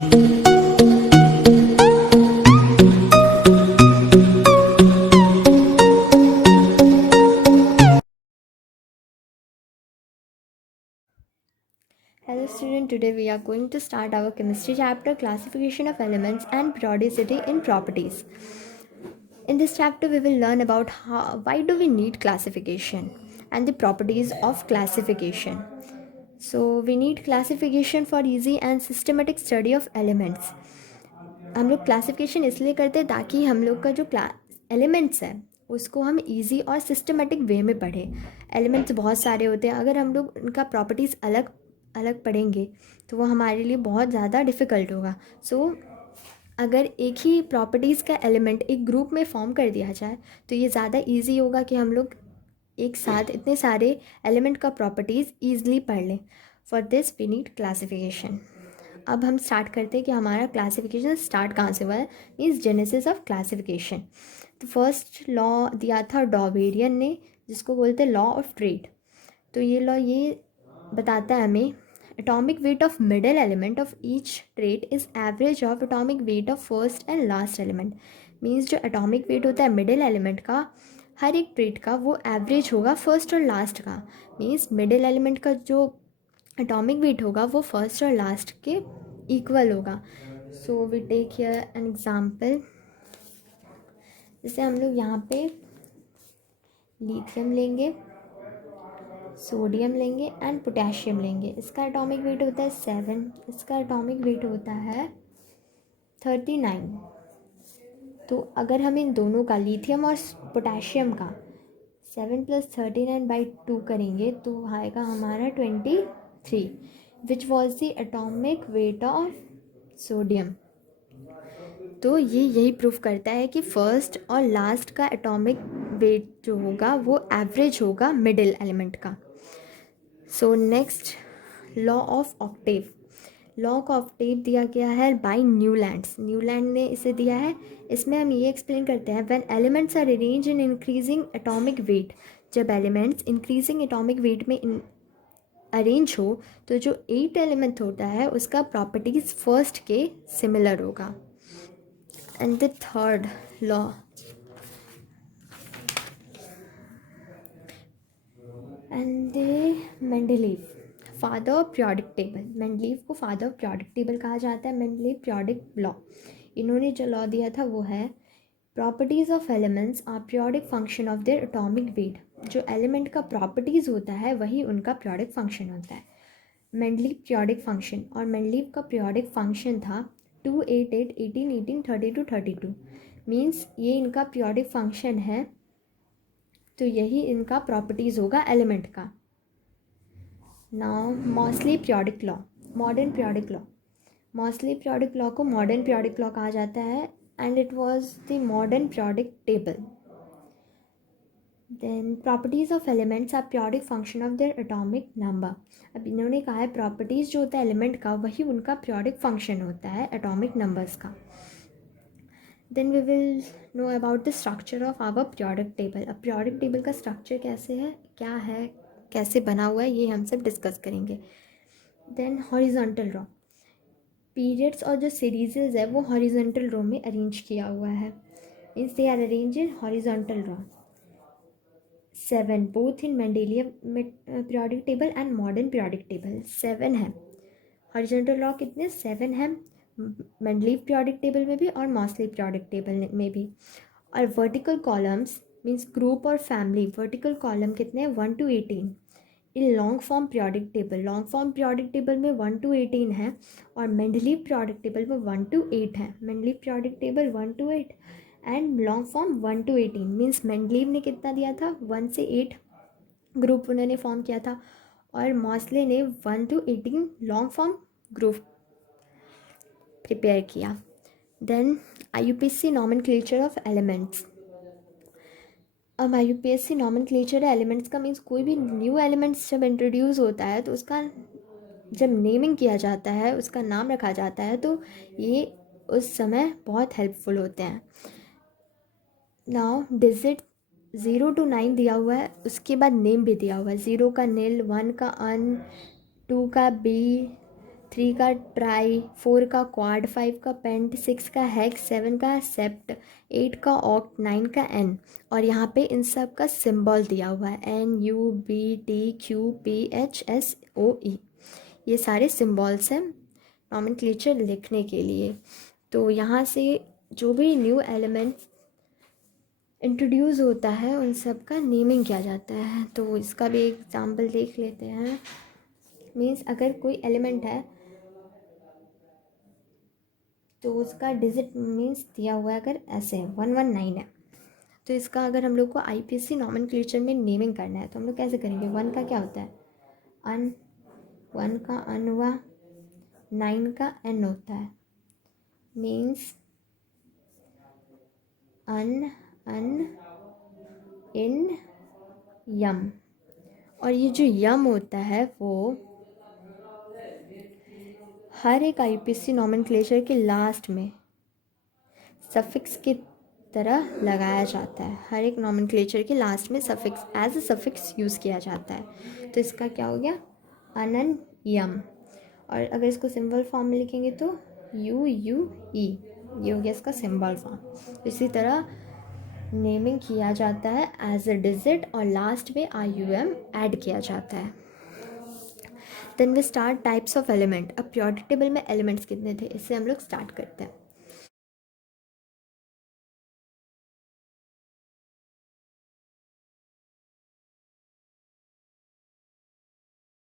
Hello student, today we are going to start our chemistry chapter, classification of elements and periodicity in properties. In this chapter we will learn about why do we need classification and the properties of classification. So we need classification for easy and systematic study of elements. हम लोग classification इसलिए करते हैं ताकि हम लोग का जो एलिमेंट्स है उसको हम इजी और सिस्टमेटिक वे में पढ़ें. एलिमेंट्स बहुत सारे होते हैं, अगर हम लोग उनका प्रॉपर्टीज़ अलग अलग पढ़ेंगे तो वो हमारे लिए बहुत ज़्यादा डिफ़िकल्ट होगा. अगर एक ही प्रॉपर्टीज़ का एलिमेंट एक ग्रुप में फॉर्म कर दिया जाए तो ये ज़्यादा इजी होगा कि हम लोग एक साथ इतने सारे एलिमेंट का प्रॉपर्टीज़ ईजिली पढ़ लें. For this we need classification. अब हम स्टार्ट करते हैं कि हमारा क्लासिफिकेशन स्टार्ट कहाँ से हुआ है, मीन्स जेनेसिस ऑफ क्लासिफिकेशन. तो फर्स्ट लॉ दिया था डॉबेरियन ने, जिसको बोलते हैं लॉ ऑफ ट्रेड. तो ये लॉ ये बताता है हमें atomic weight of middle element of each trait is average of atomic weight of first and last element. Means जो atomic weight होता है मिडिल एलिमेंट का हर एक ट्रेट का वो एवरेज होगा फर्स्ट और लास्ट का. मीन्स मिडिल एलिमेंट का जो atomic weight होगा वो फर्स्ट और लास्ट के इक्वल होगा. So we take here an example. जैसे हम लोग यहाँ पे लिथियम लेंगे, सोडियम लेंगे एंड पोटेशियम लेंगे. इसका एटॉमिक वेट होता है 7, इसका एटॉमिक वेट होता है 39. तो अगर हम इन दोनों का लिथियम और पोटेशियम का 7 + 39/2 करेंगे तो आएगा हमारा 23, which was the atomic weight of sodium. तो ये यही प्रूफ करता है कि फर्स्ट और लास्ट का एटॉमिक वेट जो होगा वो एवरेज होगा मिडिल एलिमेंट का. So next law of Octave. Law of Octave दिया गया है बाय न्यूलैंड ने इसे दिया है. इसमें हम ये एक्सप्लेन करते हैं when elements are arrange in increasing atomic weight. जब एलिमेंट्स इंक्रीजिंग एटॉमिक वेट में अरेंज हो तो जो 8 एलिमेंट होता है उसका प्रॉपर्टीज फर्स्ट के सिमिलर होगा. And the third law and Mendeleev father of periodic table. Mendeleev को फादर ऑफ पीरियोडिक टेबल कहा जाता है. मेंडलीव पीरियोडिक लॉ, इन्होंने जो लॉ दिया था वो है properties of elements are periodic function of their atomic weight. जो एलिमेंट का प्रॉपर्टीज़ होता है वही उनका पीरियोडिक फंक्शन होता है. मेंडलीव पीरियोडिक फंक्शन, और मेंडलीव का पीरियोडिक फंक्शन था 2, 8, 8, 18, 18, 32, 32. मीन्स ये इनका पीरियोडिक फंक्शन है, तो यही इनका प्रॉपर्टीज़ होगा एलिमेंट का. Now Moseley periodic law, modern periodic law. Moseley periodic law को मॉडर्न पीरियोडिक लॉ कहा जाता है and it was the modern periodic table. Then properties of elements are periodic function of their atomic number. अब इन्होंने कहा है properties जो होता है एलिमेंट का वही उनका पीरियोडिक फंक्शन होता है एटॉमिक नंबर्स का. Then we will know about the structure of our periodic table. अब पीरियोडिक टेबल का स्ट्रक्चर कैसे है, क्या है, कैसे बना हुआ है, ये हम सब डिस्कस करेंगे. देन हॉरिजॉन्टल रो. पीरियड्स और जो सीरीज़ है वो हॉरिजॉन्टल रो में अरेंज किया हुआ है. Means they are arrange in horizontal row. 7 both in Mendelian periodic table and modern periodic table. 7 है हॉरिजॉन्टल रो, कितने 7 है मेंडलीव पीरियोडिक टेबल में भी और मॉसली पीरियोडिक टेबल में भी. और वर्टिकल कॉलम्स मीन्स ग्रुप और फैमिली, वर्टिकल कॉलम कितने हैं 1 to 18. In long form periodic table, long form periodic table में 1 to 18 है और मेंडलीव पीरियोडिक टेबल में 1 to 8 है. Mendeleev periodic table 1 to 8 and long form 1 to 18. Means Mendeleev ने कितना दिया था 1 से 8 ग्रुप उन्होंने फॉर्म किया था और मॉसले ने 1 to 18 long form group prepare किया. Then IUPAC nomenclature of elements. अब IUPAC नॉमेनक्लेचर है एलिमेंट्स का, मीन्स कोई भी न्यू एलिमेंट्स जब इंट्रोड्यूस होता है तो उसका जब नेमिंग किया जाता है, उसका नाम रखा जाता है, तो ये उस समय बहुत हेल्पफुल होते हैं. नाउ डिजिट 0 to 9 दिया हुआ है, उसके बाद नेम भी दिया हुआ है. 0 का नील, 1 का अन, 2 का बी, 3 का ट्राई, 4 का क्वाड, 5 का पेंट, 6 का हेक्स, 7 का सेप्ट, 8 का ऑक्ट, 9 का एन। और यहाँ पे इन सब का सिंबल दिया हुआ है NUBTQPHSOE। ये सारे सिंबल्स हैं नॉमेनक्लेचर लिखने के लिए। तो यहाँ से जो भी न्यू एलिमेंट इंट्रोड्यूस होता है उन सब का नेमिंग किया जाता है। तो इसका भी एग्जाम्पल देख लेते हैं। मीन्स अगर कोई एलिमेंट है तो उसका डिजिट मीन्स दिया हुआ है, अगर ऐसे 119 है तो इसका अगर हम लोग को IPC नॉमेनक्लेचर में नेमिंग करना है तो हम लोग कैसे करेंगे। 1 का क्या होता है अन, 1 का अन हुआ, 9 का एन होता है, मीन्स अन अन इन यम। और ये जो यम होता है वो हर एक IPC नॉमेनक्लेचर के लास्ट में सफिक्स की तरह लगाया जाता है। हर एक नॉमेनक्लेचर के लास्ट में suffix as a suffix use किया जाता है। तो इसका क्या हो गया अनन यम। और अगर इसको सिंबल फॉर्म में लिखेंगे तो UUE, ये हो गया इसका सिंबल फॉर्म। इसी तरह नेमिंग किया जाता है एज अ डिजिट और लास्ट में IUM ऐड किया जाता है। Then we start types of element. अब पीरियोडिक टेबल में एलिमेंट्स कितने थे इससे हम लोग स्टार्ट करते हैं।